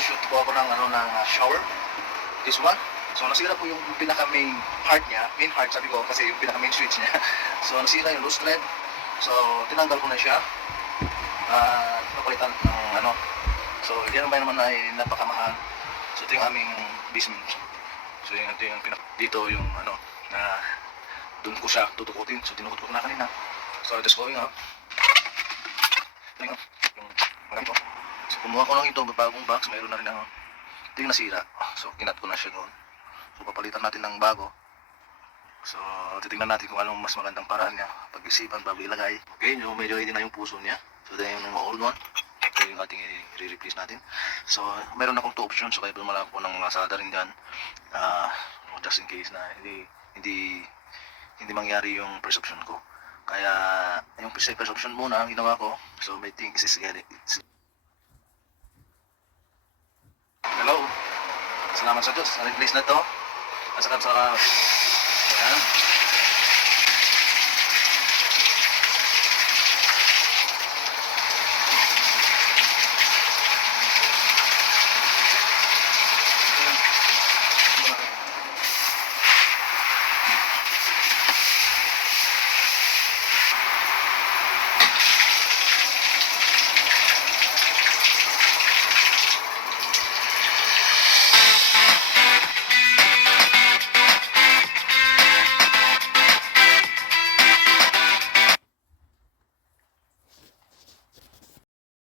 nag-troubleshoot po ako ng, shower. This one. So, nasira po yung pinaka-main heart niya. Main heart, sabi ko, kasi yung pinaka-main switch niya. So, nasira yung loose thread. So, tinanggal ko na siya. Napalitan ng, So, yan naman ay napakamahal. So, ito yung aming basement. So, ito yung dito yung, na doon ko siya tutukutin. So, tinukot ko na kanina. So, it is going up. Ito yung ito. So, kumuha ko lang ito, bagong box. Mayroon na rin ito yung nasira. So, kinat ko na siya doon. So, papalitan natin ng bago. So, titingnan natin kung anong mas magandang paraan niya. Pag-isipan, bago ilagay. Okay, medyo hindi na yung puso niya. So, ito yung old one. Ito yung ating i-replace natin. So, mayroon akong 2 options. So, kaya bumala ko ng mga solder rin dyan. Just in case na hindi mangyari yung first option ko. Kaya, yung first option muna ang ginawa ko. So, my thing is get it. Hello. Salamat sa Diyos. Na-replace na to. At saka ayan.